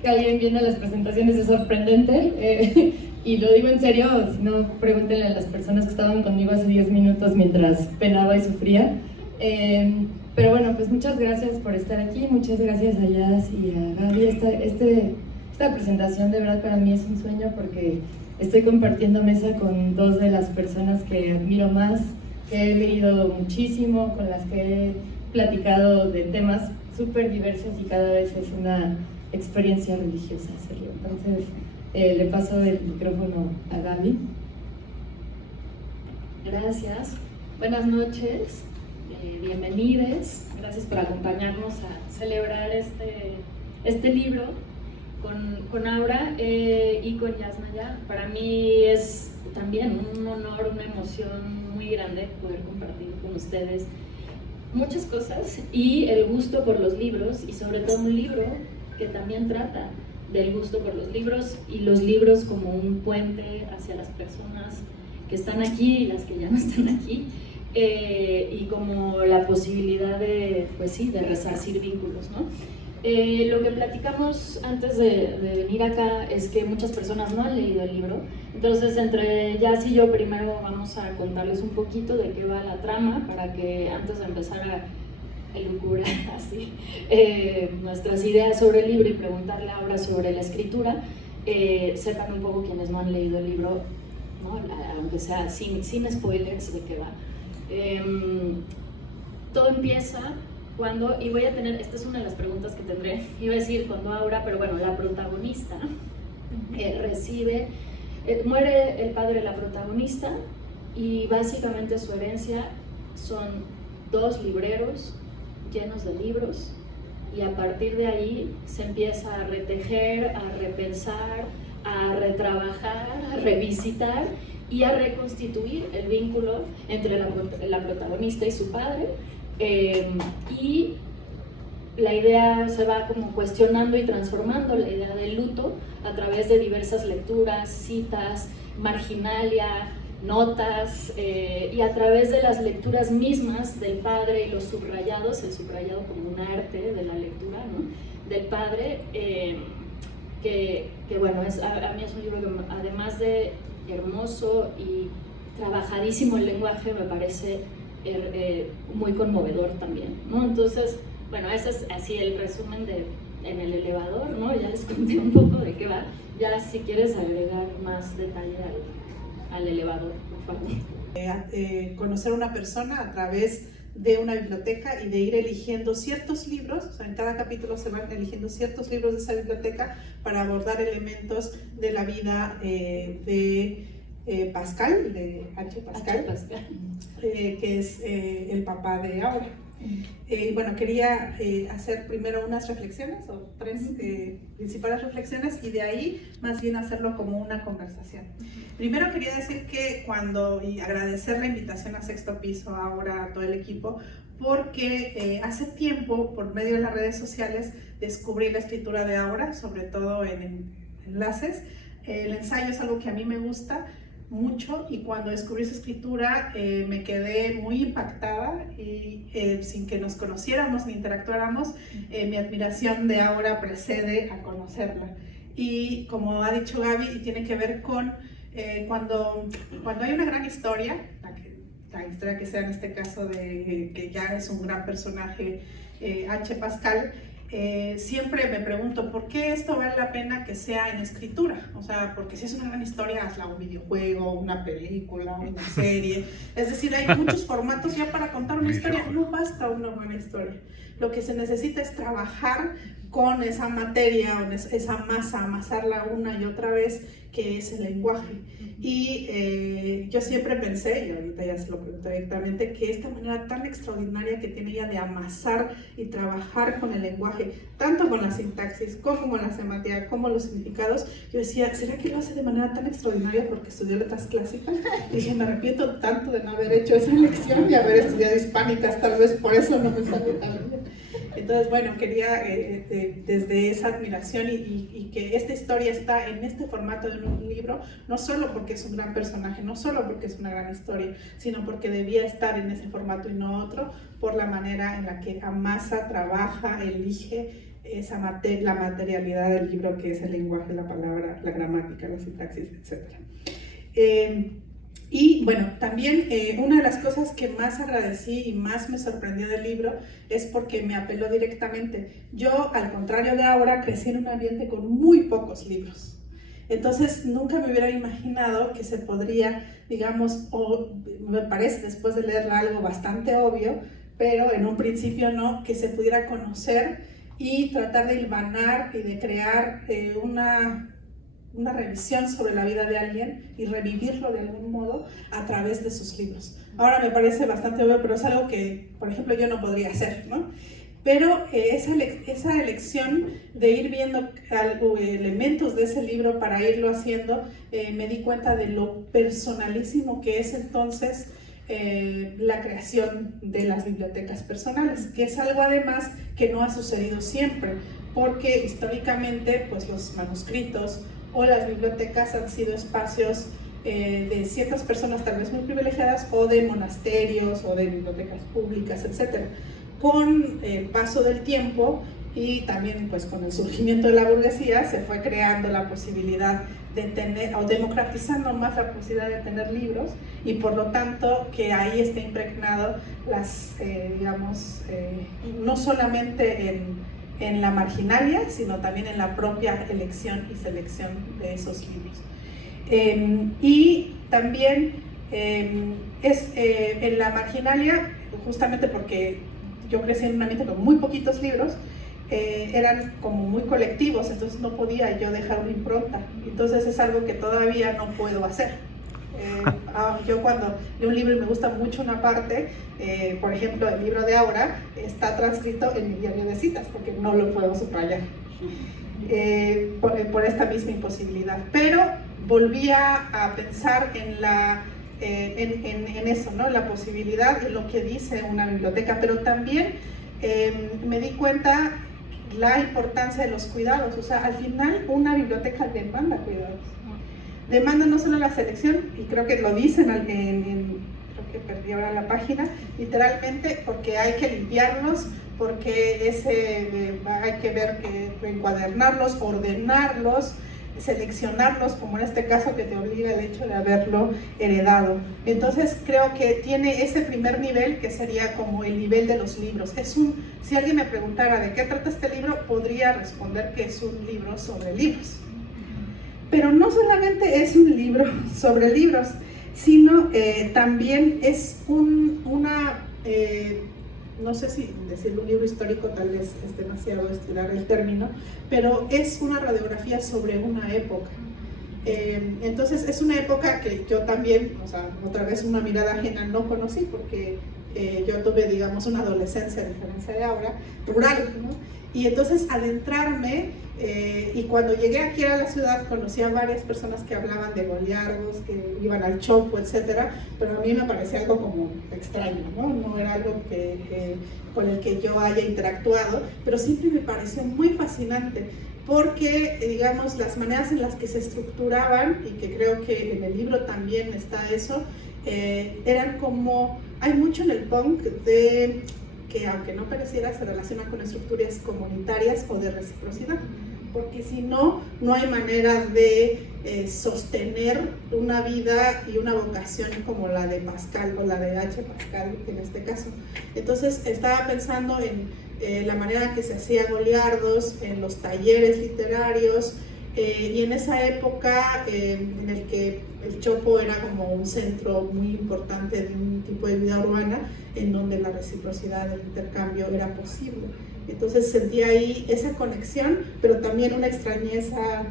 que alguien viendo las presentaciones es sorprendente. Y lo digo en serio, si no, pregúntenle a las personas que estaban conmigo hace 10 minutos mientras penaba y sufría. Pero bueno, pues muchas gracias por estar aquí, muchas gracias a Jazz y a Gaby. Esta presentación de verdad para mí es un sueño porque estoy compartiendo mesa con dos de las personas que admiro más, que he leído muchísimo, con las que he platicado de temas súper diversos y cada vez es una experiencia religiosa hacerlo. Entonces, le paso el micrófono a Gaby. Gracias, buenas noches, bienvenidos, gracias por acompañarnos a celebrar este libro con Aura y con Yasnaya. Para mí es también un honor, una emoción muy grande poder compartir con ustedes muchas cosas y el gusto por los libros, y sobre todo un libro que también trata del gusto por los libros y los libros como un puente hacia las personas que están aquí y las que ya no están aquí, y como la posibilidad de, pues sí, de resarcir vínculos, ¿no? Lo que platicamos antes de venir acá es que muchas personas no han leído el libro, entonces entre Jazz y yo primero vamos a contarles un poquito de qué va la trama para que antes de empezar a elucubrar así nuestras ideas sobre el libro y preguntarle ahora sobre la escritura, sepan un poco quienes no han leído el libro, ¿no? Aunque sea sin spoilers de qué va. Todo empieza cuando, y voy a tener, esta es una de las preguntas que tendré, iba a decir cuando Aura, pero bueno, la protagonista muere el padre de la protagonista y básicamente su herencia son 2 libreros llenos de libros, y a partir de ahí se empieza a retejer, a repensar, a retrabajar, a revisitar y a reconstituir el vínculo entre la protagonista y su padre, y la idea se va como cuestionando y transformando, la idea del luto a través de diversas lecturas, citas, marginalia, notas, y a través de las lecturas mismas del padre y los subrayados, el subrayado como un arte de la lectura, ¿no? Del padre, que bueno, a mí es un libro que además de hermoso y trabajadísimo el lenguaje, me parece muy conmovedor también, ¿no? Entonces, bueno, ese es así el resumen en el elevador, ¿no? Ya les conté un poco de qué va, ya si quieres agregar más detalle al elevador, por favor. Conocer a una persona a través de una biblioteca y de ir eligiendo ciertos libros, o sea, en cada capítulo se van eligiendo ciertos libros de esa biblioteca para abordar elementos de la vida de Pascal, de H. Pascal, que es el papá de Aura. Bueno, quería hacer primero unas reflexiones, o 3 principales reflexiones, y de ahí más bien hacerlo como una conversación. Primero quería decir que y agradecer la invitación a Sexto Piso, a Aura, a todo el equipo, porque hace tiempo, por medio de las redes sociales, descubrí la escritura de Aura, sobre todo en enlaces. El ensayo es algo que a mí me gusta mucho, y cuando descubrí su escritura me quedé muy impactada, y sin que nos conociéramos ni interactuáramos, mi admiración de Aura precede a conocerla. Y como ha dicho Gaby, tiene que ver con cuando hay una gran historia, la historia que sea en este caso de que ya es un gran personaje, H. Pascal, siempre me pregunto por qué esto vale la pena que sea en escritura. O sea, porque si es una gran historia, hazla un videojuego, una película, una serie. Es decir, hay muchos formatos ya para contar una historia. No basta una buena historia. Lo que se necesita es trabajar con esa materia, o esa masa, amasarla una y otra vez, que es el lenguaje. Y yo siempre pensé, y ahorita ya se lo pregunto directamente, que esta manera tan extraordinaria que tiene ella de amasar y trabajar con el lenguaje, tanto con la sintaxis, como con la semántica, como los significados, yo decía, ¿será que lo hace de manera tan extraordinaria porque estudió letras clásicas? Y dije, me arrepiento tanto de no haber hecho esa lección y haber estudiado hispánicas, tal vez por eso no me salió tan bien. Entonces, bueno, quería desde esa admiración y que esta historia está en este formato de un libro, no solo porque es un gran personaje, no solo porque es una gran historia, sino porque debía estar en ese formato y no otro, por la manera en la que amasa, trabaja, elige la materialidad del libro, que es el lenguaje, la palabra, la gramática, la sintaxis, etc. Y bueno, también una de las cosas que más agradecí y más me sorprendió del libro es porque me apeló directamente. Yo, al contrario de ahora, crecí en un ambiente con muy pocos libros. Entonces, nunca me hubiera imaginado que se podría, digamos, o me parece después de leerla algo bastante obvio, pero en un principio no, que se pudiera conocer y tratar de hilvanar y de crear una revisión sobre la vida de alguien y revivirlo de algún modo a través de sus libros. Ahora me parece bastante obvio, pero es algo que, por ejemplo, yo no podría hacer, ¿no? Pero esa elección de ir viendo elementos de ese libro para irlo haciendo, me di cuenta de lo personalísimo que es entonces la creación de las bibliotecas personales, que es algo además que no ha sucedido siempre, porque históricamente pues los manuscritos o las bibliotecas han sido espacios de ciertas personas tal vez muy privilegiadas, o de monasterios o de bibliotecas públicas, etc. Con el paso del tiempo y también pues con el surgimiento de la burguesía se fue creando la posibilidad de tener, o democratizando más la posibilidad de tener libros, y por lo tanto que ahí esté impregnado las, no solamente en la marginalia, sino también en la propia elección y selección de esos libros. Y también en la marginalia, justamente porque yo crecí en un ambiente con muy poquitos libros, eran como muy colectivos, entonces no podía yo dejar una impronta. Entonces es algo que todavía no puedo hacer. Yo cuando leo un libro y me gusta mucho una parte, por ejemplo el libro de Aura, está transcrito en mi diario de citas porque no lo puedo subrayar por esta misma imposibilidad. Pero volvía a pensar en eso, ¿no? La posibilidad de lo que dice una biblioteca, pero también me di cuenta la importancia de los cuidados. O sea, al final una biblioteca demanda cuidados. Demanda no solo la selección, y creo que lo dicen creo que perdí ahora la página, literalmente, porque hay que limpiarlos, porque hay que ver que encuadernarlos, ordenarlos, seleccionarlos, como en este caso que te obliga el hecho de haberlo heredado. Entonces creo que tiene ese primer nivel, que sería como el nivel de los libros. Si alguien me preguntara de qué trata este libro, podría responder que es un libro sobre libros. Pero no solamente es un libro sobre libros, sino también es no sé si decir un libro histórico, tal vez es demasiado estirar el término, pero es una radiografía sobre una época. Entonces es una época que yo también, o sea, otra vez una mirada ajena, no conocí, porque yo tuve, digamos, una adolescencia, a diferencia de ahora, rural, ¿no? Y entonces adentrarme, y cuando llegué aquí a la ciudad conocí a varias personas que hablaban de goliardos, que iban al chopo, etcétera, pero a mí me parecía algo como extraño, ¿no? No era algo con el que yo haya interactuado, pero siempre me pareció muy fascinante, porque, digamos, las maneras en las que se estructuraban, y que creo que en el libro también está eso, eran como, hay mucho en el punk que aunque no pareciera, se relaciona con estructuras comunitarias o de reciprocidad, porque si no, no hay manera de sostener una vida y una vocación como la de Pascal, o la de H. Pascal en este caso. Entonces estaba pensando en la manera que se hacía goliardos, en los talleres literarios, y en esa época en el que el Chopo era como un centro muy importante de un tipo de vida urbana, en donde la reciprocidad, el intercambio era posible. Entonces sentía ahí esa conexión, pero también una extrañeza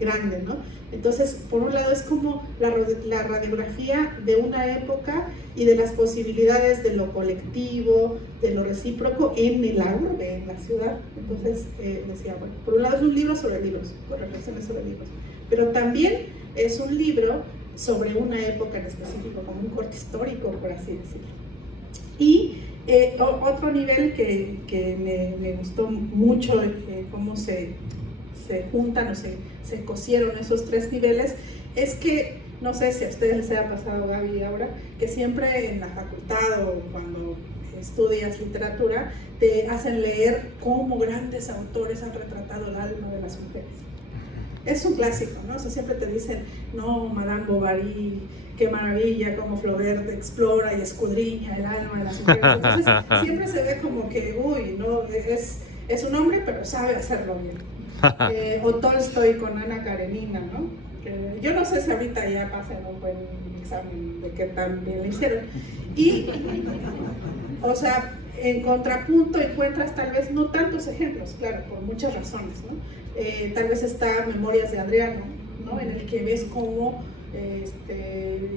grande, ¿no? Entonces, por un lado es como la radiografía de una época y de las posibilidades de lo colectivo, de lo recíproco en la urbe, en la ciudad. Entonces decía, bueno, por un lado es un libro sobre libros, con reflexiones sobre libros, pero también es un libro sobre una época en específico, como un corte histórico, por así decirlo. Y otro nivel que me gustó mucho, cómo se juntan o se cosieron esos tres niveles, es que, no sé si a ustedes les haya pasado, Gaby, ahora, que siempre en la facultad o cuando estudias literatura, te hacen leer cómo grandes autores han retratado el alma de las mujeres. Es un clásico, ¿no? O sea, siempre te dicen, no, Madame Bovary, qué maravilla, cómo Flaubert explora y escudriña el alma de las mujeres. Entonces, siempre se ve como que, uy, no, es un hombre, pero sabe hacerlo bien. O Tolstoy con Ana Karenina, ¿no? Que yo no sé si ahorita ya pasen un buen examen de qué tan bien lo hicieron. Y, o sea, en contrapunto encuentras tal vez no tantos ejemplos, claro, por muchas razones, ¿no? Tal vez está Memorias de Adriano, ¿no? En el que ves cómo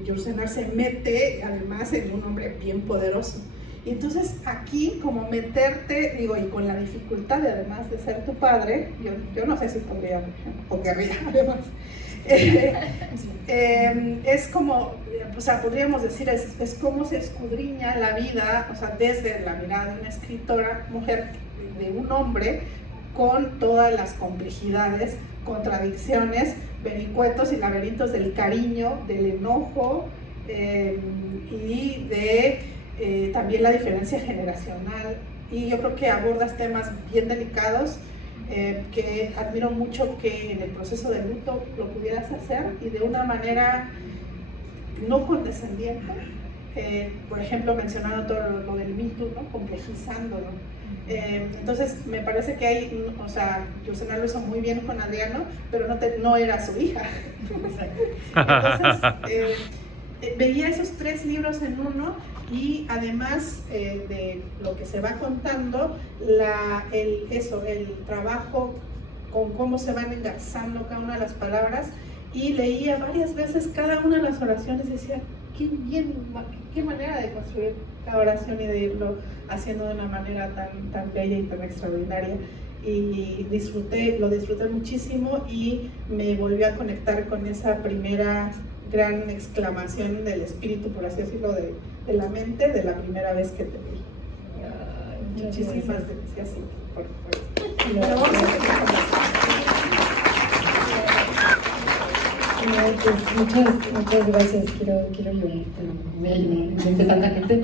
Yourcenar se mete además en un hombre bien poderoso. Y entonces aquí como meterte, digo, y con la dificultad de además de ser tu padre, yo no sé si podría o querría además, es como, o sea, podríamos decir, es cómo se escudriña la vida, o sea, desde la mirada de una escritora, mujer, de un hombre, con todas las complejidades, contradicciones, vericuetos y laberintos del cariño, del enojo y de también la diferencia generacional. Y yo creo que abordas temas bien delicados que admiro mucho que en el proceso de luto lo pudieras hacer y de una manera no condescendiente. Por ejemplo, mencionando todo lo del Me Too, ¿no? Complejizándolo. Entonces me parece que hay, o sea, Yourcenar lo hizo muy bien con Adriano, pero no era su hija. Entonces veía esos 3 libros en uno y además de lo que se va contando, el trabajo con cómo se van engarzando cada una de las palabras, y leía varias veces cada una de las oraciones y decía, qué manera de construir la oración y de irlo haciendo de una manera tan bella y tan extraordinaria. Y lo disfruté muchísimo y me volvió a conectar con esa primera gran exclamación del espíritu, por así decirlo, de la mente, de la primera vez que te vi. Muchísimas gracias. Sí, pero vamos a seguir con muchas gracias, quiero llorar, pero voy a llorar frente a tanta gente.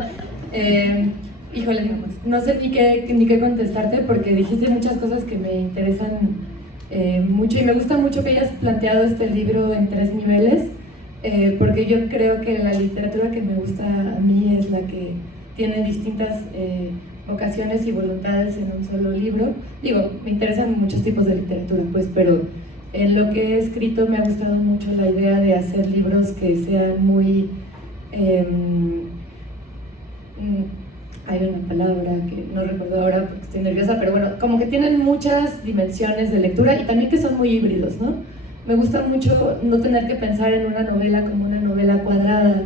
Híjole, no sé ni qué contestarte porque dijiste muchas cosas que me interesan mucho, y me gusta mucho que hayas planteado este libro en 3 niveles, porque yo creo que la literatura que me gusta a mí es la que tiene distintas vocaciones y voluntades en un solo libro. Digo, me interesan muchos tipos de literatura, pues, pero en lo que he escrito me ha gustado mucho la idea de hacer libros que sean muy... hay una palabra que no recuerdo ahora porque estoy nerviosa, pero bueno, como que tienen muchas dimensiones de lectura y también que son muy híbridos, ¿no? Me gusta mucho no tener que pensar en una novela como una novela cuadrada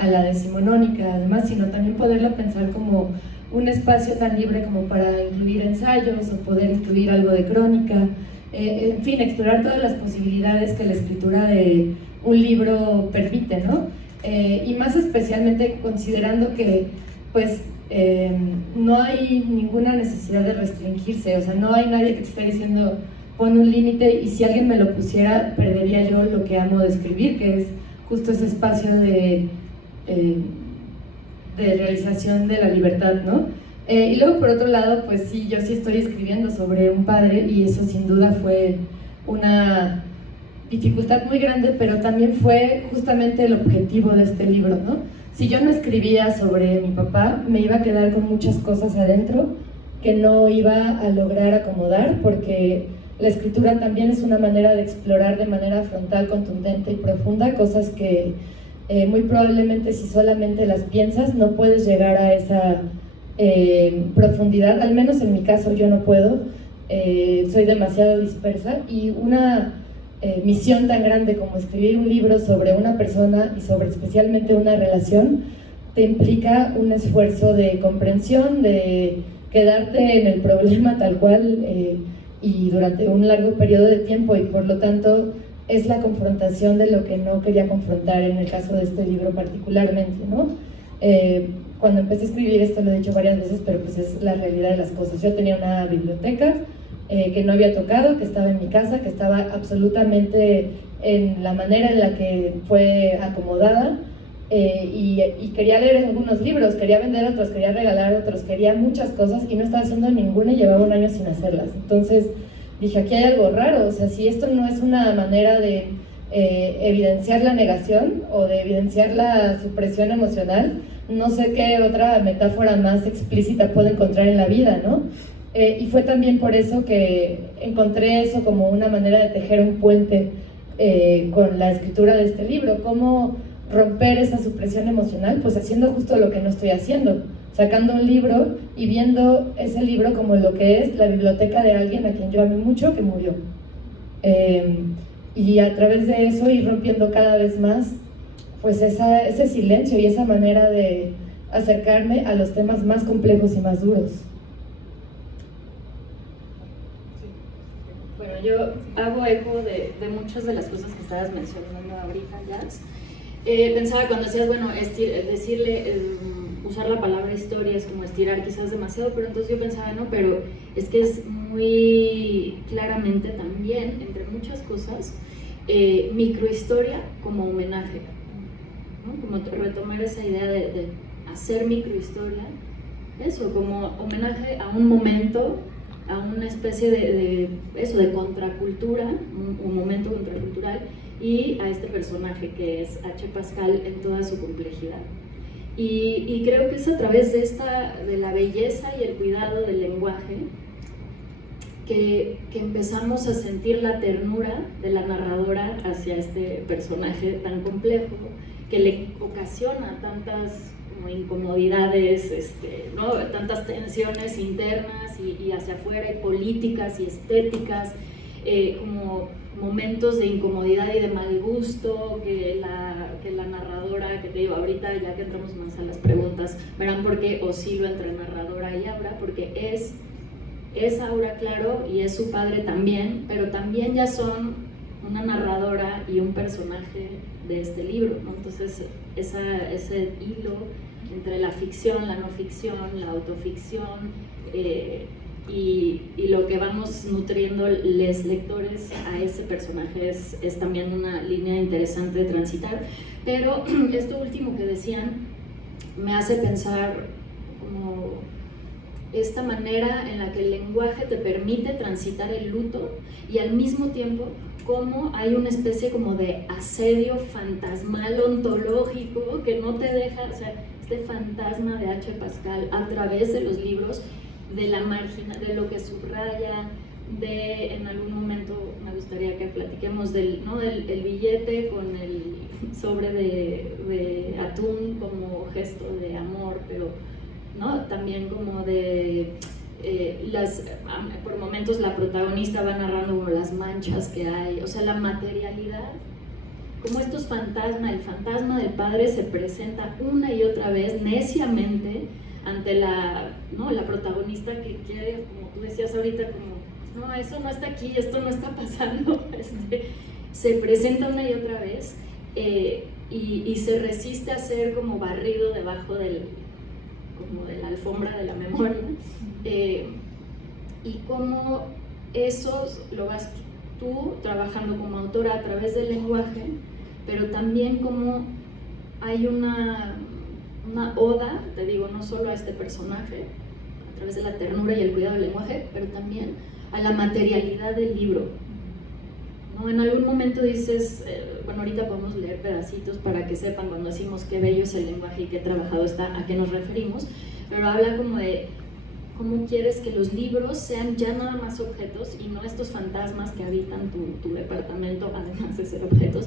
a la decimonónica, además, sino también poderlo pensar como un espacio tan libre como para incluir ensayos o poder incluir algo de crónica. En fin, explorar todas las posibilidades que la escritura de un libro permite, ¿no? Y más especialmente considerando que, pues, no hay ninguna necesidad de restringirse, o sea, no hay nadie que te esté diciendo pon un límite, y si alguien me lo pusiera, perdería yo lo que amo de escribir, que es justo ese espacio de realización de la libertad, ¿no? Y luego, por otro lado, pues sí, yo sí estoy escribiendo sobre un padre, y eso sin duda fue una dificultad muy grande, pero también fue justamente el objetivo de este libro, ¿no? Si yo no escribía sobre mi papá, me iba a quedar con muchas cosas adentro que no iba a lograr acomodar, porque la escritura también es una manera de explorar de manera frontal, contundente y profunda cosas que muy probablemente, si solamente las piensas, no puedes llegar a esa profundidad. Al menos en mi caso yo no puedo, soy demasiado dispersa, y una misión tan grande como escribir un libro sobre una persona y sobre especialmente una relación te implica un esfuerzo de comprensión, de quedarte en el problema tal cual y durante un largo periodo de tiempo, y por lo tanto es la confrontación de lo que no quería confrontar en el caso de este libro particularmente, ¿no? Cuando empecé a escribir esto, lo he dicho varias veces, pero pues es la realidad de las cosas. Yo tenía una biblioteca que no había tocado, que estaba en mi casa, que estaba absolutamente en la manera en la que fue acomodada, y quería leer algunos libros, quería vender otros, quería regalar otros, quería muchas cosas y no estaba haciendo ninguna y llevaba un año sin hacerlas. Entonces dije, aquí hay algo raro, o sea, si esto no es una manera de evidenciar la negación o de evidenciar la supresión emocional, no sé qué otra metáfora más explícita puedo encontrar en la vida, ¿no? Y fue también por eso que encontré eso como una manera de tejer un puente con la escritura de este libro, cómo romper esa supresión emocional, pues haciendo justo lo que no estoy haciendo, sacando un libro y viendo ese libro como lo que es la biblioteca de alguien a quien yo amé mucho que murió. Y a través de eso ir rompiendo cada vez más pues ese silencio y esa manera de acercarme a los temas más complejos y más duros. Bueno, yo hago eco de muchas de las cosas que estabas mencionando ahorita, Jazz. Pensaba cuando decías, bueno, usar la palabra historia es como estirar quizás demasiado, pero entonces yo pensaba, no, pero es que es muy claramente también, entre muchas cosas, microhistoria como homenaje, ¿no? Como retomar esa idea de hacer microhistoria, eso, como homenaje a un momento, a una especie de contracultura, un momento contracultural, y a este personaje que es H. Pascal en toda su complejidad. Y creo que es a través de la belleza y el cuidado del lenguaje que empezamos a sentir la ternura de la narradora hacia este personaje tan complejo, que le ocasiona tantas como incomodidades, ¿no? Tantas tensiones internas y hacia afuera, y políticas y estéticas, como momentos de incomodidad y de mal gusto que la narradora, que te digo ahorita, ya que entramos más a las preguntas, verán por qué oscilo entre narradora y Aura, porque es Aura, claro, y es su padre también, pero también ya son una narradora y un personaje de este libro, ¿no? Entonces ese hilo entre la ficción, la no ficción, la autoficción, y lo que vamos nutriendo los lectores a ese personaje es también una línea interesante de transitar. Pero esto último que decían me hace pensar como esta manera en la que el lenguaje te permite transitar el luto, y al mismo tiempo cómo hay una especie como de asedio fantasmal ontológico que no te deja, o sea, este fantasma de H. Pascal a través de los libros, de la margina, de lo que subraya, en algún momento me gustaría que platiquemos del billete con el sobre de atún como gesto de amor, pero ¿no? También como de por momentos la protagonista va narrando como las manchas que hay, o sea, la materialidad, como estos fantasmas, el fantasma del padre se presenta una y otra vez neciamente ante la protagonista que quiere, como tú decías ahorita, como, no, eso no está aquí, esto no está pasando, se presenta una y otra vez, y se resiste a ser como barrido debajo como de la alfombra de la memoria, y cómo eso lo vas tú trabajando como autora a través del lenguaje, pero también como hay una oda, te digo, no solo a este personaje, a través de la ternura y el cuidado del lenguaje, pero también a la materialidad del libro, ¿no? En algún momento dices, bueno, ahorita podemos leer pedacitos para que sepan cuando decimos qué bello es el lenguaje y qué trabajado está, a qué nos referimos, pero habla como de cómo quieres que los libros sean ya nada más objetos y no estos fantasmas que habitan tu departamento, además de ser objetos,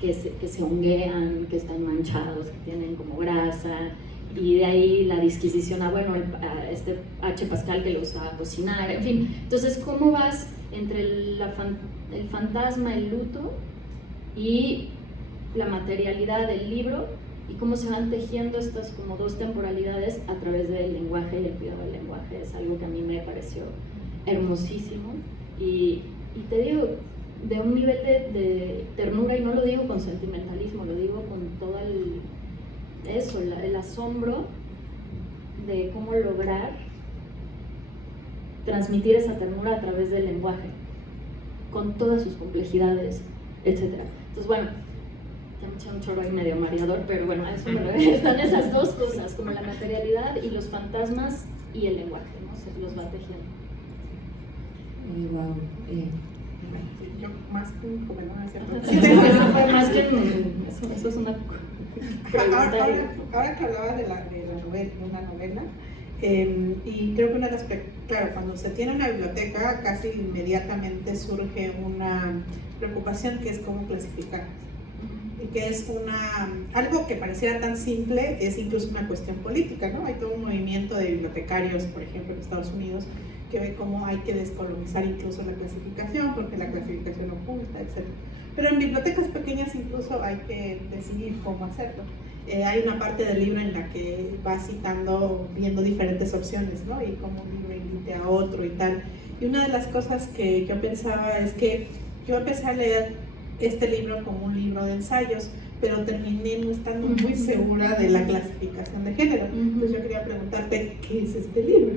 que se honguean, que están manchados, que tienen como grasa, y de ahí la disquisición a este H. Pascal que lo usaba a cocinar, en fin. Entonces, ¿cómo vas entre el fantasma, el luto y la materialidad del libro, y cómo se van tejiendo estas como dos temporalidades a través del lenguaje y el cuidado del lenguaje? Es algo que a mí me pareció hermosísimo, y te digo, de un nivel de ternura, y no lo digo con sentimentalismo, lo digo con todo el asombro de cómo lograr transmitir esa ternura a través del lenguaje, con todas sus complejidades, etc. Entonces, bueno, eché un chorro ahí medio mareador, pero bueno, a eso me refiero. Están esas dos cosas, como la materialidad y los fantasmas y el lenguaje, ¿no? Se los va tejiendo. Wow. Yo más que un comentario, ¿cierto? Sí, eso fue más que eso es una pregunta. Ahora que hablabas de una novela, y creo que una de las, claro, cuando se tiene una biblioteca casi inmediatamente surge una preocupación que es cómo clasificar, y que es algo que pareciera tan simple, es incluso una cuestión política, ¿no? Hay todo un movimiento de bibliotecarios, por ejemplo, en Estados Unidos, que ve cómo hay que descolonizar incluso la clasificación, porque la clasificación oculta, etc. Pero en bibliotecas pequeñas incluso hay que decidir cómo hacerlo. Hay una parte del libro en la que va citando, viendo diferentes opciones, ¿no? Y cómo un libro invite a otro y tal. Y una de las cosas que yo pensaba es que yo empecé a leer este libro como un libro de ensayos, pero terminé no estando muy segura de la clasificación de género. Entonces yo quería preguntarte, ¿qué es este libro?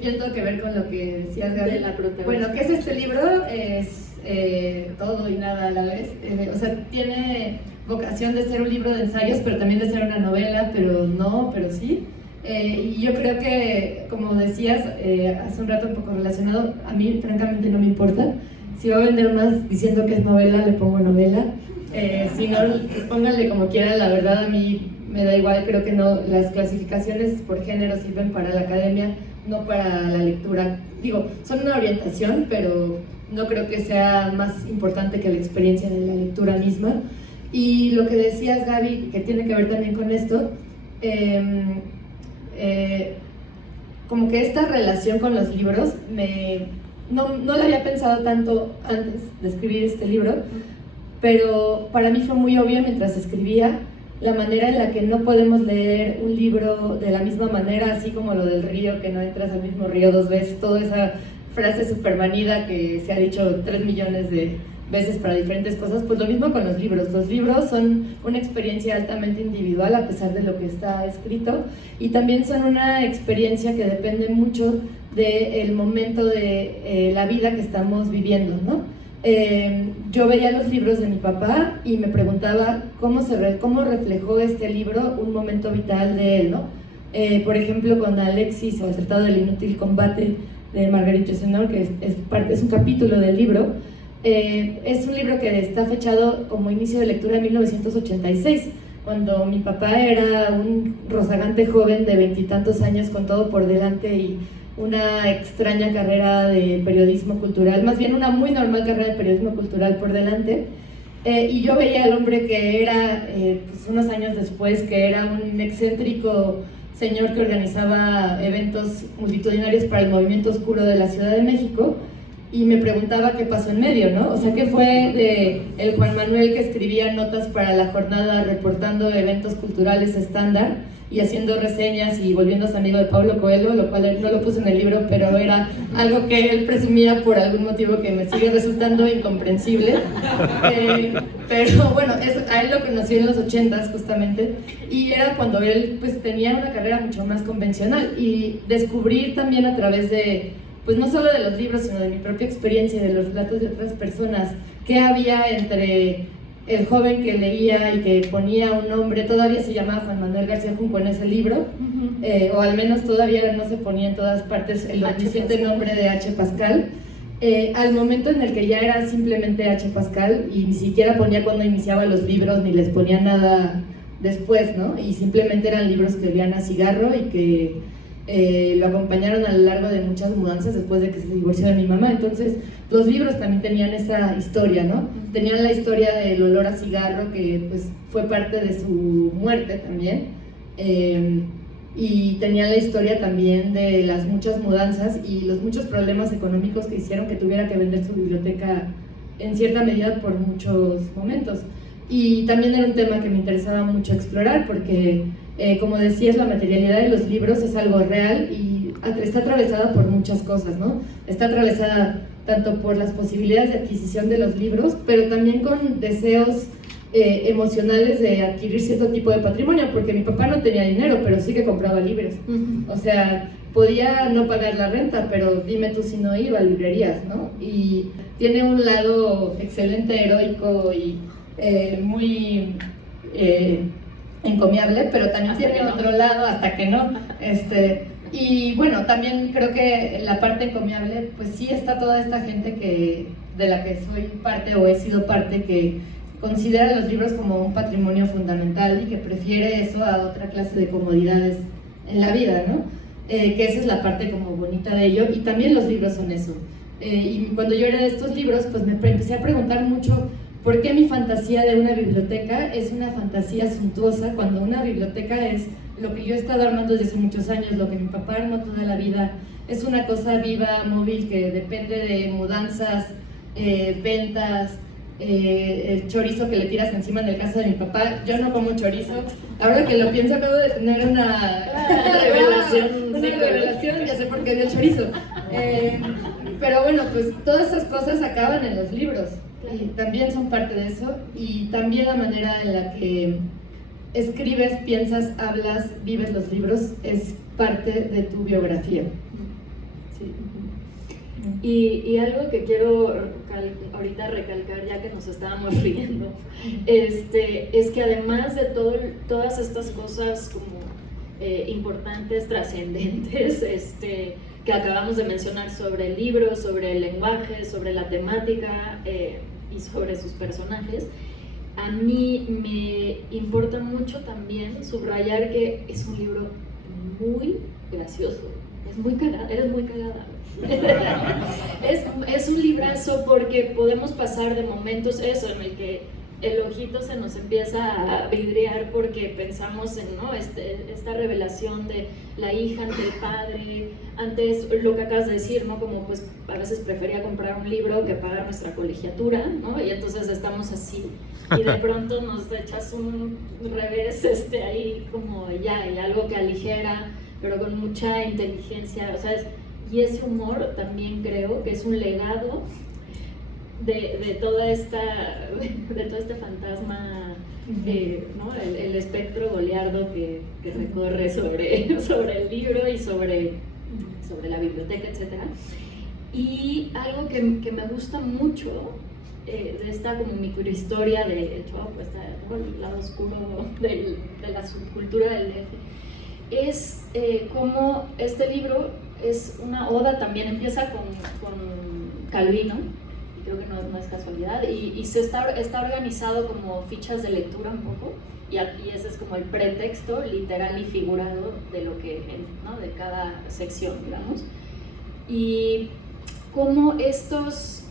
Tiene todo que ver con lo que decías, Gaby. De la protagonista. Bueno, ¿qué es este libro? Es todo y nada a la vez. O sea, tiene vocación de ser un libro de ensayos, pero también de ser una novela, pero no, pero sí. Y yo creo que, como decías hace un rato un poco relacionado, a mí francamente no me importa. Si va a vender más diciendo que es novela, le pongo novela. Si no, pues pónganle como quieran, la verdad a mí me da igual, creo que no, las clasificaciones por género sirven para la academia, no para la lectura. Digo, son una orientación, pero no creo que sea más importante que la experiencia de la lectura misma. Y lo que decías, Gaby, que tiene que ver también con esto, como que esta relación con los libros, no la había pensado tanto antes de escribir este libro, pero para mí fue muy obvio mientras escribía la manera en la que no podemos leer un libro de la misma manera, así como lo del río, que no entras al mismo río dos veces, toda esa frase supermanida que se ha dicho 3 millones de veces para diferentes cosas. Pues lo mismo con los libros. Los libros son una experiencia altamente individual a pesar de lo que está escrito, y también son una experiencia que depende mucho del momento de la vida que estamos viviendo, ¿no? Yo veía los libros de mi papá y me preguntaba cómo reflejó este libro un momento vital de él, ¿no? Por ejemplo, con Alexis o el Tratado del Inútil Combate de Marguerite Yourcenar, que es un capítulo del libro. Es un libro que está fechado como inicio de lectura de 1986, cuando mi papá era un rozagante joven de 20 y tantos años con todo por delante y una extraña carrera de periodismo cultural, más bien una muy normal carrera de periodismo cultural por delante, y yo veía al hombre que era, pues unos años después, que era un excéntrico señor que organizaba eventos multitudinarios para el movimiento oscuro de la Ciudad de México, y me preguntaba qué pasó en medio, ¿no? O sea, ¿qué fue de el Juan Manuel que escribía notas para la jornada reportando eventos culturales estándar y haciendo reseñas y volviéndose amigo de Pablo Coelho, lo cual él no lo puso en el libro, pero era algo que él presumía por algún motivo que me sigue resultando incomprensible? Pero bueno, a él lo conocí en los 80s justamente, y era cuando él pues tenía una carrera mucho más convencional, y descubrir también a través de, pues no solo de los libros, sino de mi propia experiencia y de los relatos de otras personas, qué había entre el joven que leía y que ponía un nombre, todavía se llamaba Juan Manuel García Junco en ese libro, o al menos todavía no se ponía en todas partes el reciente nombre de H. Pascal, al momento en el que ya era simplemente H. Pascal, y ni siquiera ponía cuando iniciaba los libros, ni les ponía nada después, ¿no? Y simplemente eran libros que olían a cigarro y que lo acompañaron a lo largo de muchas mudanzas después de que se divorció de mi mamá. Entonces los libros también tenían esa historia, ¿no? Tenían la historia del olor a cigarro, que pues fue parte de su muerte también, y tenían la historia también de las muchas mudanzas y los muchos problemas económicos que hicieron que tuviera que vender su biblioteca en cierta medida por muchos momentos. Y también era un tema que me interesaba mucho explorar porque, como decías, la materialidad de los libros es algo real y está atravesada por muchas cosas, ¿no? Está atravesada tanto por las posibilidades de adquisición de los libros, pero también con deseos emocionales de adquirir cierto tipo de patrimonio, porque mi papá no tenía dinero, pero sí que compraba libros. O sea, podía no pagar la renta, pero dime tú si no iba a librerías, ¿no? Y tiene un lado excelente, heroico y muy encomiable, pero también tiene otro lado hasta que no. Y bueno, también creo que la parte encomiable, pues sí está toda esta gente de la que soy parte o he sido parte, que considera los libros como un patrimonio fundamental y que prefiere eso a otra clase de comodidades en la vida, ¿no? Que esa es la parte como bonita de ello, y también los libros son eso. Y cuando yo heredé estos libros, pues me empecé a preguntar mucho por qué mi fantasía de una biblioteca es una fantasía suntuosa, cuando una biblioteca es lo que yo he estado armando desde hace muchos años, lo que mi papá armó toda la vida. Es una cosa viva, móvil, que depende de mudanzas, ventas, el chorizo que le tiras encima en el caso de mi papá. Yo no como chorizo. Ahora que lo pienso, acabo de tener una revelación, ya sé por qué dio el chorizo. Pero bueno, pues todas esas cosas acaban en los libros y también son parte de eso, y también la manera en la que escribes, piensas, hablas, vives los libros es parte de tu biografía. Sí. Y algo que quiero ahorita recalcar, ya que nos estábamos riendo, es que además de todas estas cosas como importantes, trascendentes, que acabamos de mencionar sobre el libro, sobre el lenguaje, sobre la temática y sobre sus personajes, a mí me importa mucho también subrayar que es un libro muy gracioso. Es muy cagada, eres muy cagada. Es un librazo porque podemos pasar de momentos eso, en el que el ojito se nos empieza a vidriar porque pensamos en, ¿no?, esta revelación de la hija ante el padre, antes lo que acabas de decir, ¿no?, como pues a veces prefería comprar un libro que pagar nuestra colegiatura, ¿no?, y entonces estamos así, y de pronto nos echas un revés ahí como ya, y algo que aligera, pero con mucha inteligencia, o sea, y ese humor también creo que es un legado de todo este fantasma, ¿no?, el espectro goliardo que recorre sobre el libro y sobre la biblioteca, etc. Y algo que me gusta mucho de esta como microhistoria de Chopo, el lado oscuro de la subcultura del DF, es cómo este libro es una oda, también empieza con Calvino, y creo que no es casualidad, y se está organizado como fichas de lectura un poco, y ese es como el pretexto literal y figurado de lo que, ¿no?, de cada sección, digamos, y como estos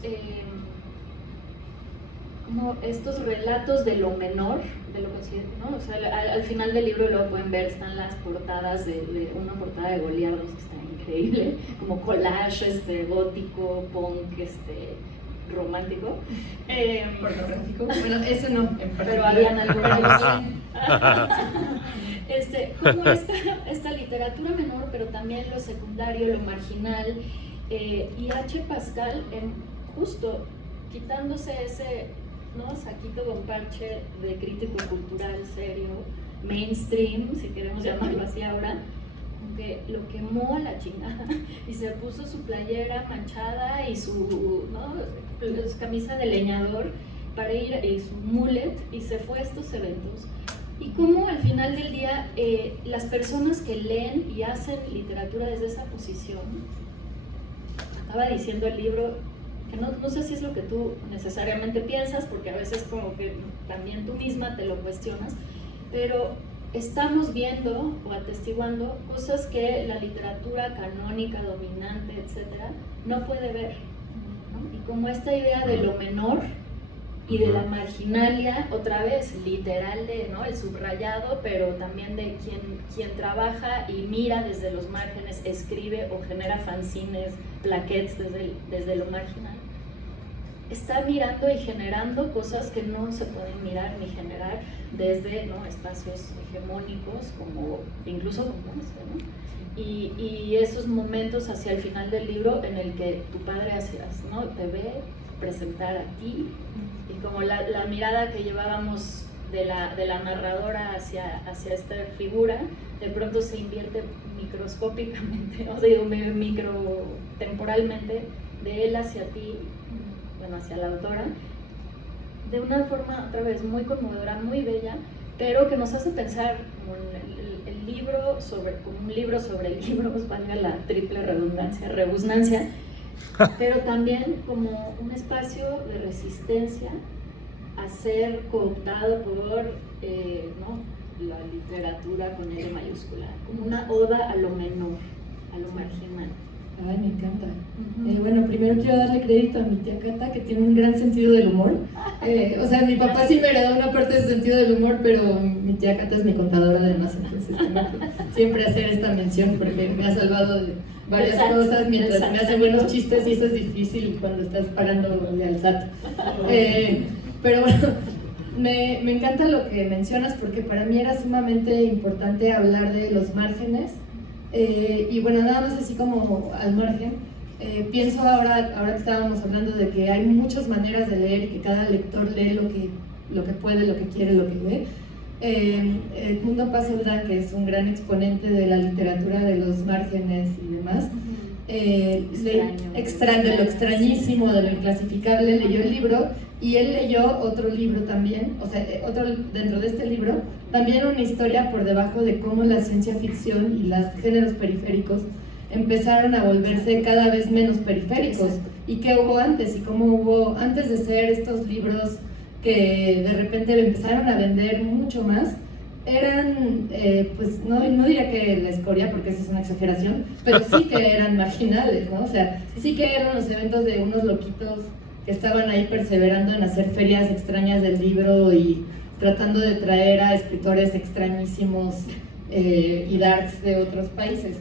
relatos de lo menor, de lo que, ¿no?, o sea, al final del libro lo pueden ver, están las portadas de una portada de Goliardos que está increíble, como collage gótico, punk, romántico. Pornográfico. Bueno, eso no, pero habían algunos. Como esta literatura menor, pero también lo secundario, lo marginal, y H. Pascal, justo quitándose ese, ¿no?, saquito con parche de crítico cultural serio, mainstream, si queremos llamarlo así ahora, aunque lo quemó a la chingada y se puso su playera manchada y su camisa de leñador para ir, y su mullet, y se fue a estos eventos. Y cómo al final del día las personas que leen y hacen literatura desde esa posición, acaba diciendo el libro, que no sé si es lo que tú necesariamente piensas, porque a veces como que también tú misma te lo cuestionas, pero estamos viendo o atestiguando cosas que la literatura canónica, dominante, etcétera, no puede ver, ¿no? Y como esta idea de lo menor y de la marginalia, otra vez, literal de, ¿no?, el subrayado, pero también de quien trabaja y mira desde los márgenes, escribe o genera fanzines, plaquettes desde lo marginal, está mirando y generando cosas que no se pueden mirar ni generar desde, ¿no?, espacios hegemónicos, como incluso como ¿no? Y esos momentos hacia el final del libro en el que tu padre ¿no?, te ve presentar a ti, y como la mirada que llevábamos de la narradora hacia esta figura, de pronto se invierte microscópicamente, o sea, microtemporalmente, de él hacia ti, bueno, hacia la autora, de una forma, otra vez, muy conmovedora, muy bella, pero que nos hace pensar como el libro como un libro sobre libros, valga la triple redundancia, rebusnancia, pero también como un espacio de resistencia a ser cooptado por ¿no? la literatura con L mayúscula, como una oda a lo menor, a lo marginal. Ay, me encanta. Bueno, primero quiero darle crédito a mi tía Cata, que tiene un gran sentido del humor. O sea, mi papá sí me heredó una parte de su sentido del humor, pero mi tía Cata es mi contadora además, entonces tengo que siempre hacer esta mención porque me ha salvado de varias cosas mientras me hace buenos chistes, y eso es difícil cuando estás pagando al SAT. Pero bueno, me encanta lo que mencionas porque para mí era sumamente importante hablar de los márgenes. Y bueno, nada más así como al margen, pienso ahora que estábamos hablando de que hay muchas maneras de leer y que cada lector lee lo que puede, lo que quiere, lo que ve. Edmundo Paz Celdán, que es un gran exponente de la literatura de los márgenes y demás, de lo extrañísimo, de lo inclasificable, leyó el libro, y él leyó otro libro también, o sea, otro dentro de este libro, también una historia por debajo de cómo la ciencia ficción y los géneros periféricos empezaron a volverse cada vez menos periféricos. Y qué hubo antes, y cómo hubo, antes de ser estos libros que de repente empezaron a vender mucho más, eran, pues no diría que la escoria, porque esa es una exageración, pero sí que eran marginales, ¿no? O sea, sí que eran los eventos de unos loquitos que estaban ahí perseverando en hacer ferias extrañas del libro y tratando de traer a escritores extrañísimos y darks de otros países.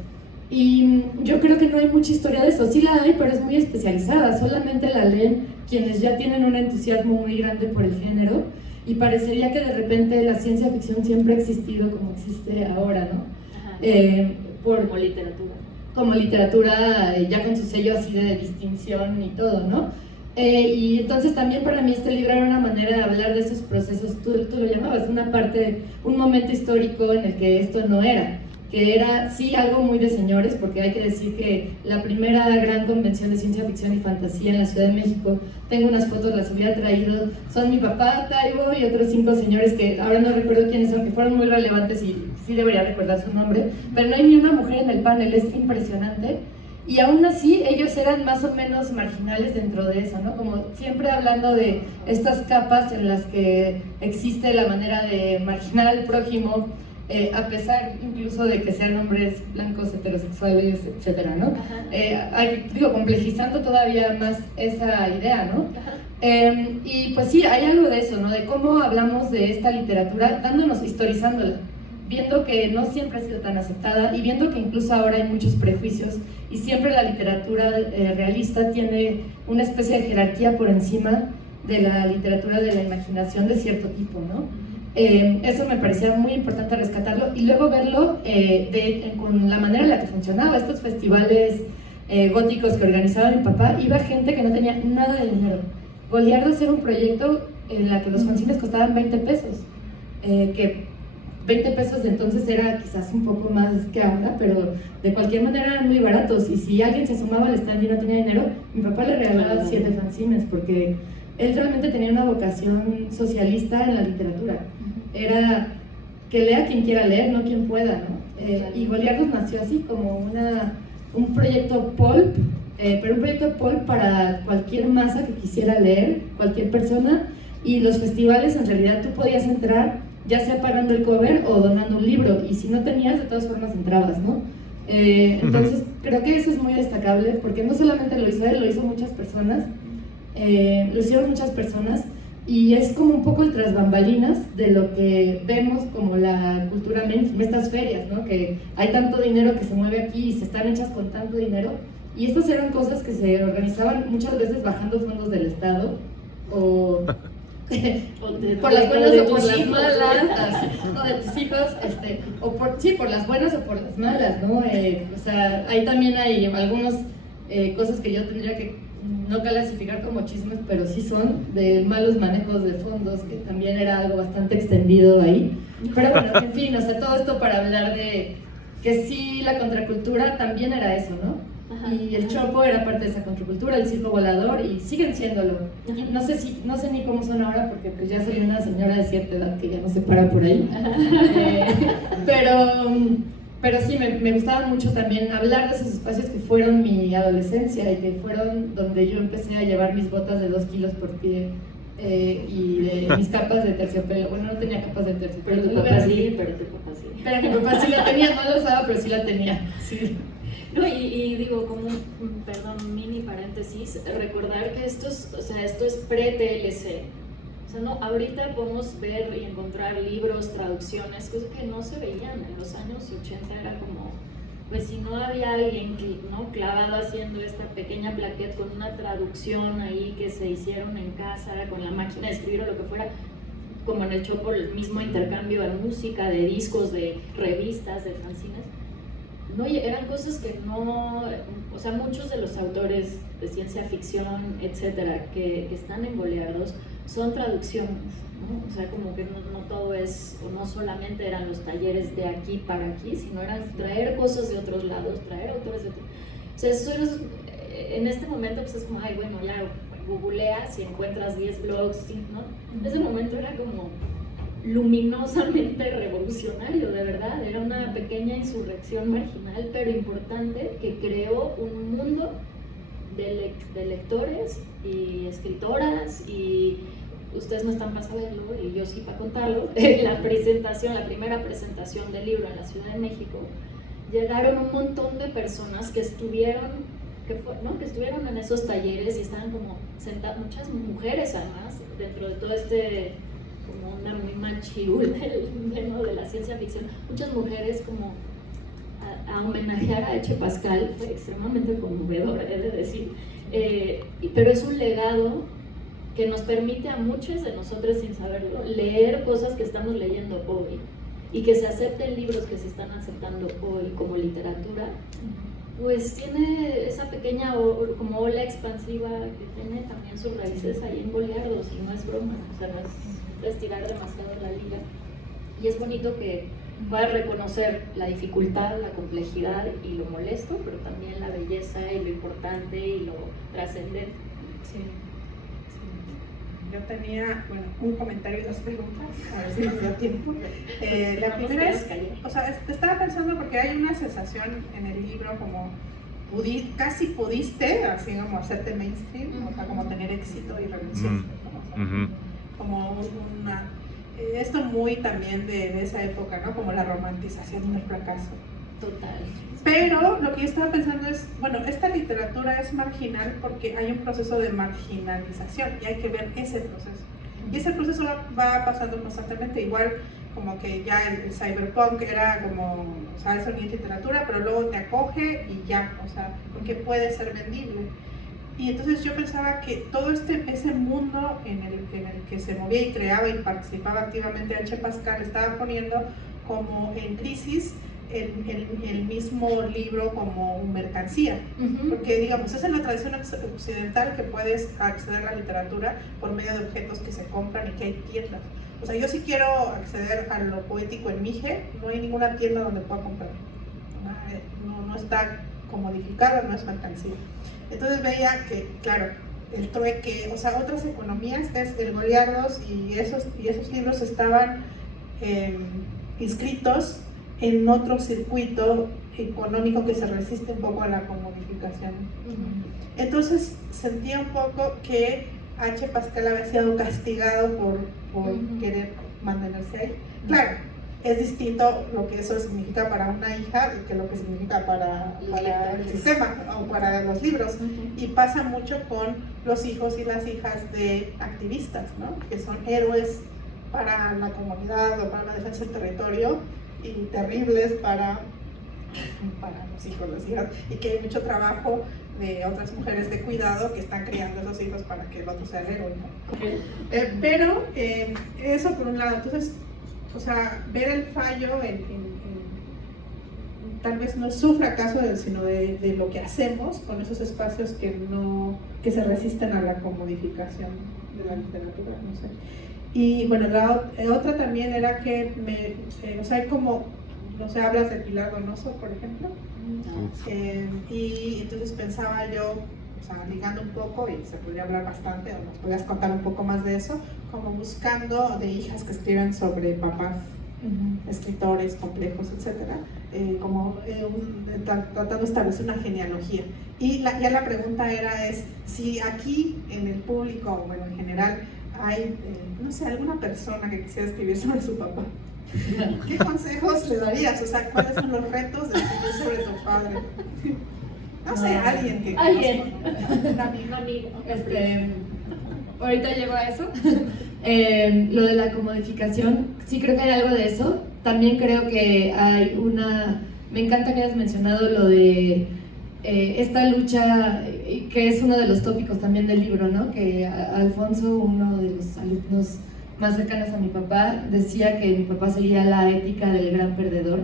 Y yo creo que no hay mucha historia de eso, sí la hay, pero es muy especializada, solamente la leen quienes ya tienen un entusiasmo muy grande por el género, y parecería que de repente la ciencia ficción siempre ha existido como existe ahora, ¿no? Como literatura. Como literatura, ya con su sello así de distinción y todo, ¿no? Y entonces también para mí este libro era una manera de hablar de esos procesos, tú lo llamabas, un momento histórico en el que esto no era, que era sí algo muy de señores, porque hay que decir que la primera gran convención de ciencia ficción y fantasía en la Ciudad de México, tengo unas fotos, las hubiera traído, son mi papá, Taibo y otros 5 señores que ahora no recuerdo quiénes son, que fueron muy relevantes y sí debería recordar su nombre, pero no hay ni una mujer en el panel, es impresionante. Y aún así ellos eran más o menos marginales dentro de eso, ¿no? Como siempre hablando de estas capas en las que existe la manera de marginar al prójimo, a pesar incluso de que sean hombres blancos, heterosexuales, etcétera, ¿no? Complejizando todavía más esa idea, ¿no? Y pues sí, hay algo de eso, ¿no? De cómo hablamos de esta literatura, historizándola, viendo que no siempre ha sido tan aceptada y viendo que incluso ahora hay muchos prejuicios y siempre la literatura realista tiene una especie de jerarquía por encima de la literatura de la imaginación de cierto tipo, ¿no? Eso me parecía muy importante rescatarlo y luego verlo con la manera en la que funcionaba. Estos festivales góticos que organizaba mi papá, iba gente que no tenía nada de dinero. Goliardo hacer un proyecto en la que los fanzines costaban 20 pesos, que 20 pesos de entonces era quizás un poco más que ahora, pero de cualquier manera eran muy baratos, y si alguien se sumaba al stand y no tenía dinero, mi papá le regalaba 7 fanzines, porque él realmente tenía una vocación socialista en la literatura. Era que lea quien quiera leer, no quien pueda, ¿no? Y Goliardos nació así, como un proyecto pulp, pero un proyecto pulp para cualquier masa que quisiera leer, cualquier persona, y los festivales en realidad tú podías entrar ya sea pagando el cover o donando un libro, y si no tenías, de todas formas entrabas, ¿no? Entonces creo que eso es muy destacable, porque no solamente lo hizo él, lo hizo muchas personas, lo hicieron muchas personas, y es como un poco el tras bambalinas de lo que vemos como la cultura mainstream, estas ferias, ¿no? Que hay tanto dinero que se mueve aquí y se están hechas con tanto dinero, y estas eran cosas que se organizaban muchas veces bajando fondos del Estado, o por las buenas o por las malas, o de tus hijos, por las buenas o por las malas, ¿no? O sea, ahí también hay algunas cosas que yo tendría que no clasificar como chismes, pero sí son de malos manejos de fondos, que también era algo bastante extendido ahí. Pero bueno, en fin, o sea, todo esto para hablar de que sí, la contracultura también era eso, ¿no? y el chopo era parte de esa contracultura, el circo volador, y siguen siéndolo. No sé ni cómo son ahora, porque pues ya soy una señora de cierta edad que ya no se para por ahí. Pero sí, me gustaba mucho también hablar de esos espacios que fueron mi adolescencia y que fueron donde yo empecé a llevar mis botas de 2 kilos por pie y de mis capas de terciopelo. Bueno, no tenía capas de terciopelo. Pero tu papá sí, pero tu papá sí. Pero mi papá sí la tenía, no lo usaba, pero sí la tenía. Sí. No, y digo, como perdón, mini paréntesis, recordar que esto es pre-TLC. O sea, no, ahorita podemos ver y encontrar libros, traducciones, cosas que no se veían en los años 80. Era como, pues si no había alguien clavado haciendo esta pequeña plaquette con una traducción ahí que se hicieron en casa, con la máquina de escribir o lo que fuera, como en el Chopo, el mismo intercambio de música, de discos, de revistas, de fanzines. No, eran cosas que no, o sea, muchos de los autores de ciencia ficción, etcétera, que están en Goliardos, son traducciones, ¿no? O sea, como que no todo es, o no solamente eran los talleres de aquí para aquí, sino eran traer cosas de otros lados, traer autores de otros. O sea, eso es, en este momento pues es como, ay, bueno, ya googleas y encuentras 10 blogs, ¿no? En ese momento era como luminosamente revolucionario, de verdad, era una pequeña insurrección marginal, pero importante, que creó un mundo de lectores y escritoras, y ustedes no están para saberlo y yo sí para contarlo. La primera presentación del libro en la Ciudad de México, llegaron un montón de personas que estuvieron en esos talleres y estaban como sentadas, muchas mujeres además, dentro de todo este como una muy machirul de la ciencia ficción, muchas mujeres como a homenajear a H. Pascal. Fue extremadamente conmovedor, he de decir, pero es un legado que nos permite a muchos de nosotros, sin saberlo, leer cosas que estamos leyendo hoy, y que se acepten libros que se están aceptando hoy como literatura. Pues tiene esa pequeña como ola expansiva que tiene también sus raíces ahí en Goliardos, y no es broma, o sea, no es estirar demasiado la liga. Y es bonito que puedas reconocer la dificultad, la complejidad y lo molesto, pero también la belleza y lo importante y lo trascendente. Sí. Yo tenía, un comentario y 2 preguntas, a ver si nos da tiempo. La primera es, o sea, estaba pensando porque hay una sensación en el libro como casi pudiste, así como hacerte mainstream, o sea, como tener éxito y renunciaste, como una... Esto muy también de esa época, ¿no? Como la romantización del fracaso. Total. Pero lo que yo estaba pensando es, esta literatura es marginal porque hay un proceso de marginalización y hay que ver ese proceso. Y ese proceso va pasando constantemente, igual como que ya el cyberpunk era como, o sea, eso ni es literatura, pero luego te acoge y ya, o sea, porque puede ser vendible. Y entonces yo pensaba que todo ese mundo en el que se movía y creaba y participaba activamente H. Pascal estaba poniendo como en crisis el mismo libro como mercancía, porque digamos es en la tradición occidental que puedes acceder a la literatura por medio de objetos que se compran y que hay tiendas. O sea, yo si quiero acceder a lo poético en Mije, no hay ninguna tienda donde pueda comprar, no está comodificado, no es mercancía. Entonces veía que, claro, el trueque, o sea, otras economías, es el Goliardos y esos libros estaban inscritos en otro circuito económico que se resiste un poco a la comodificación. Entonces sentía un poco que H. Pascal había sido castigado por querer mantenerse ahí. Claro, es distinto lo que eso significa para una hija que lo que significa para el sistema o para los libros. Y pasa mucho con los hijos y las hijas de activistas, ¿no? Que son héroes para la comunidad o para la defensa del territorio, y terribles para los hijos, las hijas, y que hay mucho trabajo de otras mujeres de cuidado que están criando a esos hijos para que el otro sea el héroe, ¿no? Pero eso por un lado. Entonces, o sea, ver el fallo tal vez no es su fracaso, sino de lo que hacemos con esos espacios que se resisten a la comodificación de la literatura, no sé. Y bueno, la otra también era que o sea, como no sé, hablas de Pilar Donoso, por ejemplo. Y entonces pensaba yo, o sea, ligando un poco, y se podría hablar bastante, o nos podrías contar un poco más de eso, como buscando de hijas que escriban sobre papás, escritores complejos, etcétera, tratando de establecer una genealogía. Y ya la pregunta es si aquí en el público, bueno, en general, hay, no sé, alguna persona que quisiera escribir sobre su papá. ¿Qué consejos le darías? O sea, ¿cuáles son los retos de escribir sobre tu padre? No sé, alguien que... Un amigo. Ahorita llego a eso. Lo de la comodificación, sí creo que hay algo de eso. También creo que hay una... Me encanta que hayas mencionado lo de esta lucha, que es uno de los tópicos también del libro, ¿no? Que Alfonso, uno de los alumnos más cercanos a mi papá, decía que mi papá seguía la ética del gran perdedor,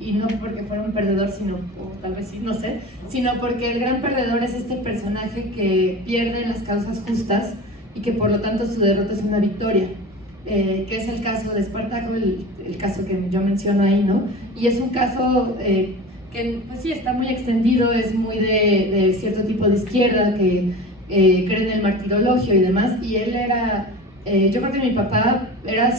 y no porque fuera un perdedor, sino, o tal vez sí, no sé, sino porque el gran perdedor es este personaje que pierde las causas justas y que por lo tanto su derrota es una victoria, que es el caso de Espartaco, el caso que yo menciono ahí, ¿no? Y es un caso que pues sí, está muy extendido, es muy de cierto tipo de izquierda que cree en el martirologio y demás, y él era... yo creo que mi papá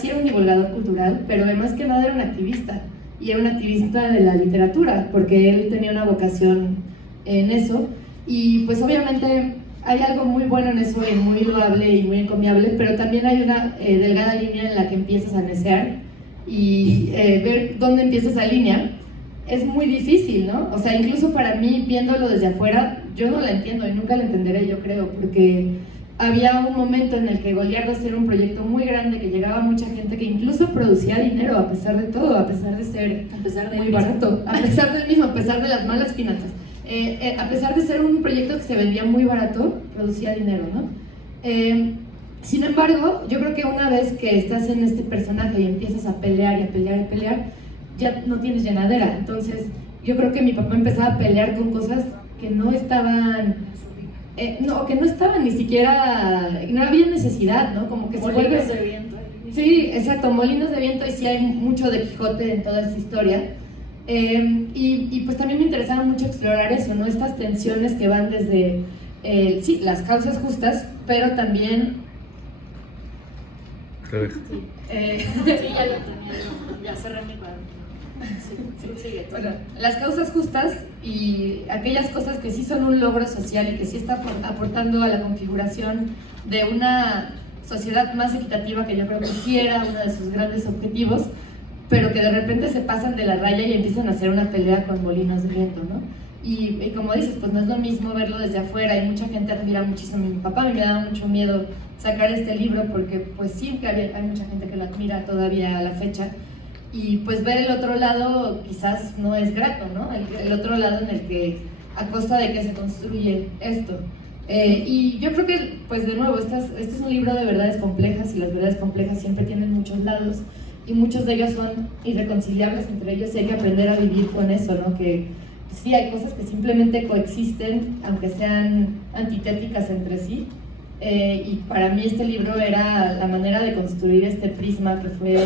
sí era un divulgador cultural, pero además que nada era un activista, y era un activista de la literatura, porque él tenía una vocación en eso, y pues obviamente hay algo muy bueno en eso, y muy loable y muy encomiable, pero también hay una delgada línea en la que empiezas a necear, y ver dónde empieza esa línea es muy difícil, ¿no? O sea, incluso para mí, viéndolo desde afuera, yo no la entiendo y nunca la entenderé, yo creo, porque había un momento en el que Goliardos era un proyecto muy grande, que llegaba mucha gente, que incluso producía dinero a pesar de todo, a pesar de ser muy barato, a pesar del mismo, a pesar de las malas finanzas, a pesar de ser un proyecto que se vendía muy barato, producía dinero, ¿no? Sin embargo, yo creo que una vez que estás en este personaje y empiezas a pelear y a pelear y a pelear, ya no tienes llenadera. Entonces yo creo que mi papá empezaba a pelear con cosas que no estaban... que no estaban ni siquiera, no había necesidad, ¿no? Como que se vuelve... Molinos de viento. Sí, exacto, molinos de viento, y sí hay mucho de Quijote en toda esta historia. Y pues también me interesaba mucho explorar eso, ¿no? Estas tensiones que van desde, sí, las causas justas, pero también... Sí, ya lo tenía, ya cerré mi cuadro. Sí, sigue. Bueno, las causas justas y aquellas cosas que sí son un logro social y que sí está aportando a la configuración de una sociedad más equitativa, que yo creo que sí era uno de sus grandes objetivos, pero que de repente se pasan de la raya y empiezan a hacer una pelea con molinos de viento, ¿no? Y como dices, pues no es lo mismo verlo desde afuera, y mucha gente admira muchísimo a mi papá. A mí me daba mucho miedo sacar este libro porque pues sí que hay mucha gente que lo admira todavía a la fecha, y pues ver el otro lado quizás no es grato, ¿no? El otro lado en el que, a costa de que se construye esto. Y yo creo que, pues de nuevo, este es un libro de verdades complejas, y las verdades complejas siempre tienen muchos lados, y muchos de ellos son irreconciliables entre ellos, y hay que aprender a vivir con eso, ¿no? Que pues, sí, hay cosas que simplemente coexisten, aunque sean antitéticas entre sí. Y para mí este libro era la manera de construir este prisma que fue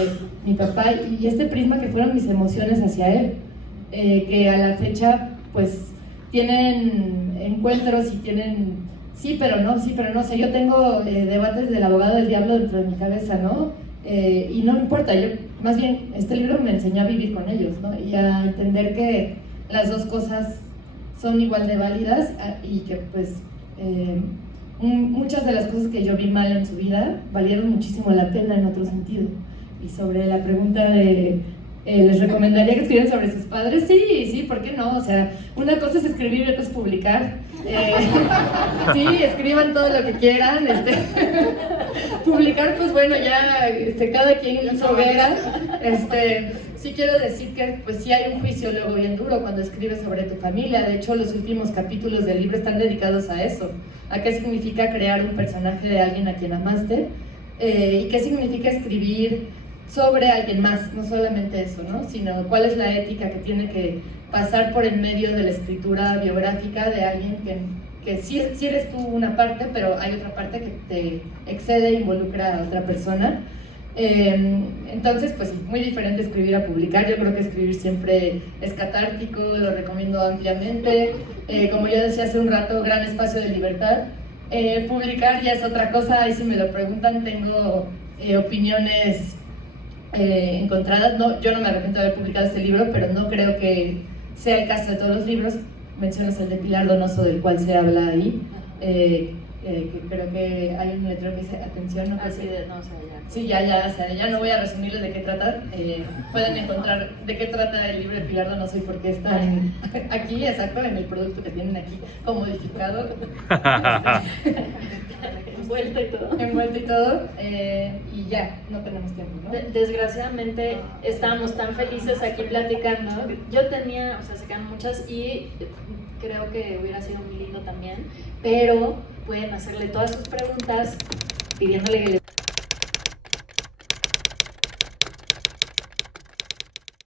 mi papá, y este prisma que fueron mis emociones hacia él, que a la fecha pues tienen encuentros y tienen sí pero no, o sea, yo tengo debates del abogado del diablo dentro de mi cabeza, ¿no? Y no me importa, más bien este libro me enseñó a vivir con ellos, ¿no? Y a entender que las dos cosas son igual de válidas, y que pues muchas de las cosas que yo vi mal en su vida valieron muchísimo la pena en otro sentido. Y sobre la pregunta de ¿les recomendaría que escribieran sobre sus padres? Sí, ¿por qué no? O sea, una cosa es escribir y otra es publicar. Sí, escriban todo lo que quieran. Publicar, pues bueno, ya cada quien hizo hoguera. Sí quiero decir que pues sí hay un juicio luego bien duro cuando escribes sobre tu familia. De hecho, los últimos capítulos del libro están dedicados a eso, a qué significa crear un personaje de alguien a quien amaste, y qué significa escribir sobre alguien más, no solamente eso, ¿no? Sino cuál es la ética que tiene que pasar por en medio de la escritura biográfica de alguien que sí eres tú una parte, pero hay otra parte que te excede e involucra a otra persona. Entonces, pues sí, muy diferente escribir a publicar. Yo creo que escribir siempre es catártico, lo recomiendo ampliamente. Como yo decía hace un rato, gran espacio de libertad. Publicar ya es otra cosa, y si me lo preguntan, tengo opiniones encontradas. No, yo no me arrepiento de haber publicado este libro, pero no creo que sea el caso de todos los libros. Mencionas el de Pilar Donoso, del cual se habla ahí. Que creo que hay un letrero que dice atención, ¿no? Así de, no, o sea, ya. Sí, ya, o sea, ya no voy a resumirles de qué trata. Pueden encontrar de qué trata el libro de Pilar Donoso y por qué está aquí, exacto, en el producto que tienen aquí, como modificado. Envuelto y todo. Envuelto y todo, y ya, no tenemos tiempo, ¿no? Desgraciadamente estábamos tan felices aquí platicando. Yo tenía, o sea, se quedan muchas y creo que hubiera sido muy lindo también, pero pueden hacerle todas sus preguntas pidiéndole que le